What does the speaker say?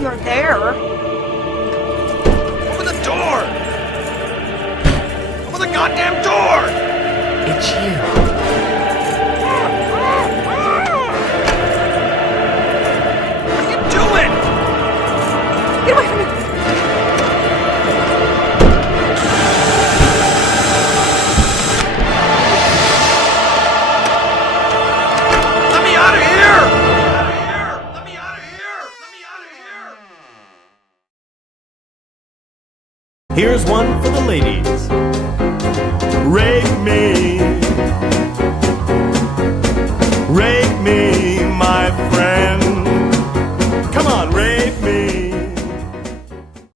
you're there. Open the door! Open the goddamn door! It's you. What are you doing? Get away from me! Let me out of here! Here's one for the ladies. Rape me.